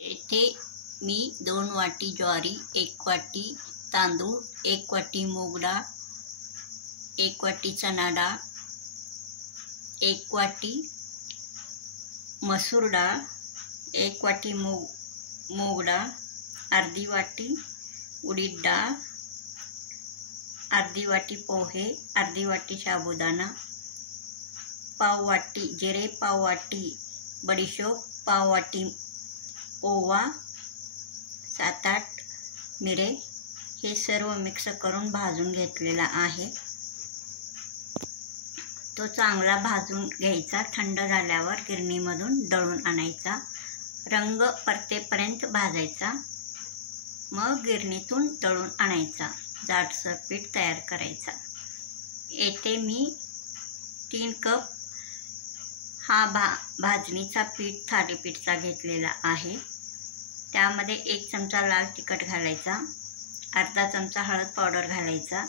येथे मी 2 वाटी ज्वारी, 1 वाटी तांदूळ, 1 वाटी मूग डाळ, 1 वाटी चणा डाळ, 1 वाटी मसूर डाळ, 1 वाटी मूग डाळ, अर्धी वाटी उडीद डाळ, अर्धी वाटी पोहे, अर्धी वाटी साबुदाणा, पाव वाटी जिरे, पाव वाटी बडीशोप, पाव वाटी ओवा, 7-8 मिरे, हे सर्व मिक्स करून भाजून घेतलेला आहे। तो चांगला भाजून घ्यायचा। थंड झाल्यावर गिरणीमधून दळून आणायचा। रंग परतेपर्यंत भाजायचा, मग गिरणीतून दळून आणायचा। जाडसर पीठ तयार करायचा। येथे मी 3 कप हा भाजणीचा पीठ थालीपीठचा घेतलेला आहे। त्यामध्ये 1 चमचा लाल तिखट घालायचा, अर्धा चमचा हळद पावडर घालायचा,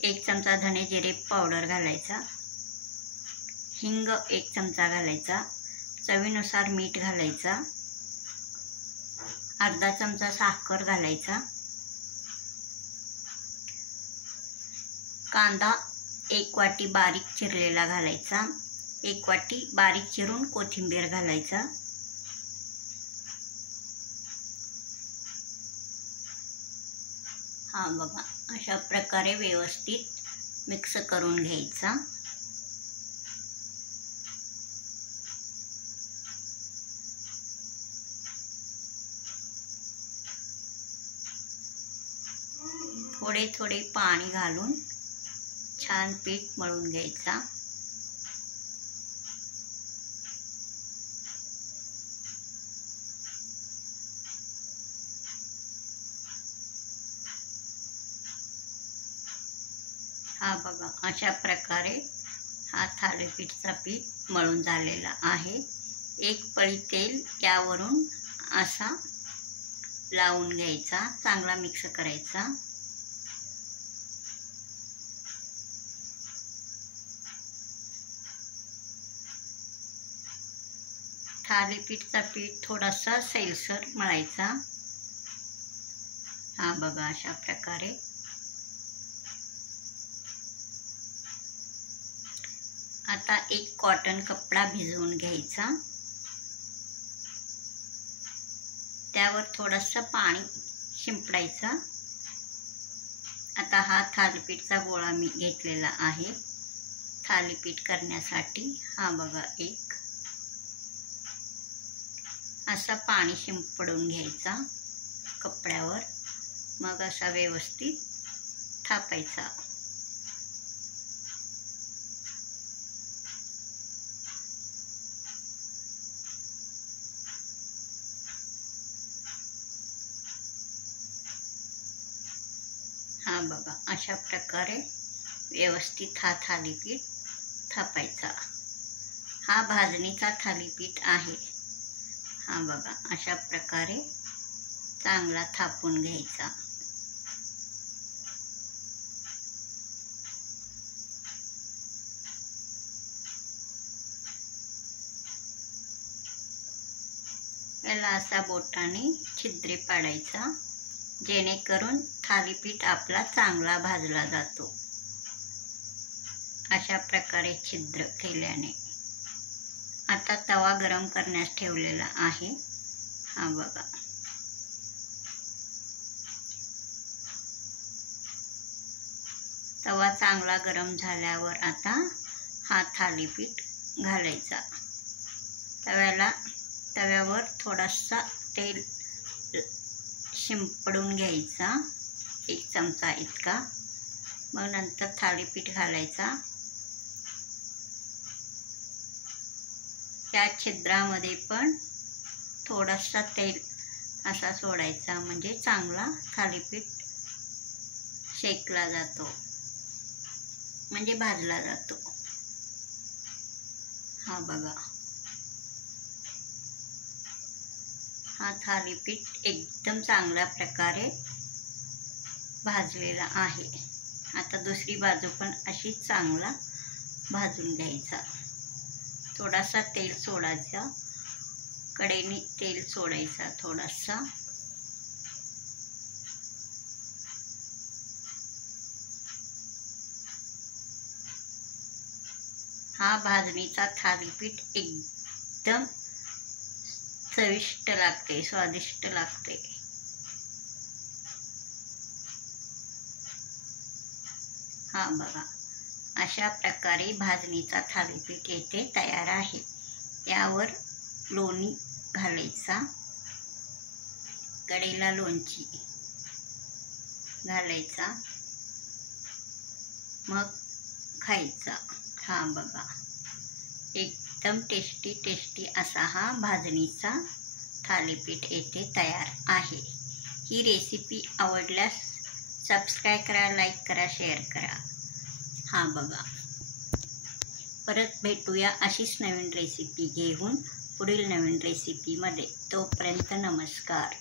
1 चमचा धने जिरे पावडर घालायचा, हिंग 1 चमचा घालायचा, चवीनुसार मीठ घालायचा, अर्धा चमचा साखर घालायचा, कांदा 1 वाटी बारीक चिरलेला घालायचा, 1 वाटी बारीक चिरून कोथिंबीर घालायचा, हा बघा अशा प्रकारे व्यवस्थित मिक्स करून घ्यायचा। थोडे थोडे पाणी घालून छान पीठ मळून घ्यायचा। हा बघा अशा प्रकारे हा थालीपीठचा पीठ मळून झालेला आहे। 1 पळी तेल यावरून असा लावून घ्यायचा, चांगला मिक्स करायचा। थालीपीठचा पीठ थोडासा सैलसर मळायचा। हा बघा अशा प्रकारे। आता 1 कॉटन कपडा भिजवून घ्यायचा, त्यावर थोडंसं पाणी शिंपडायचं। आता हा थालीपीठचा गोळा मी घेतलेला आहे थालीपीठ करण्यासाठी। हा बघा एक असा पाणी शिंपडून घ्यायचा कपड्यावर, मग असा व्यवस्थित थापायचा। हा बघा अशा प्रकारे व्यवस्थित हा थालीपीठ थापायचा। हा भाजणीचा थालीपीठ आहे। हा बघा अशा प्रकारे चांगला थापून घ्यायचा। याला असा बोटाने छिद्रे पाडायचा, जेणेकरून थालीपीठ आपला चांगला भाजला जातो। अशा प्रकारे छिद्र केल्याने। आता तवा गरम करण्यास ठेवलेला आहे। हा बघा तवा चांगला गरम झाल्यावर आता हा थालीपीठ घालायचा। तव्यावर थोडासा तेल शिंपडून घ्यायचा, 1 चमचा इतका, मग नंतर थालीपीठ घालायचा। त्या छिद्रामध्ये पण थोडासा तेल असा सोडायचा, म्हणजे चांगला थालीपीठ शेकला जातो, म्हणजे भाजला जातो। हा बघा हा थालीपीठ एकदम चांगल्या प्रकारे भाजलेला आहे। आता दुसरी बाजू पण अशी चांगला भाजून घ्यायचा। थोडासा तेल सोडायचा, कढईने तेल सोडायचा थोडासा. हा भाजणीचा थालीपीठ एकदम चविष्ट लागते, स्वादिष्ट लागते. हा बघा, अशा प्रकारे भाजणीचा थालीपीठ येथे तयार आहे. यावर लोणी घालायचा, कढईला लोणची घालायचा, मग खायचा. हा बघा, एकदम टेस्टी असा हा भाजणीचा थालीपीठ येथे तयार आहे. ही रेसिपी आवडल्यास सबस्क्राईब करा, लाईक करा, शेअर करा. हा बघा, परत भेटूया अशीच नवीन रेसिपी घेऊन पुढील नवीन रेसिपीमध्ये. तोपर्यंत नमस्कार.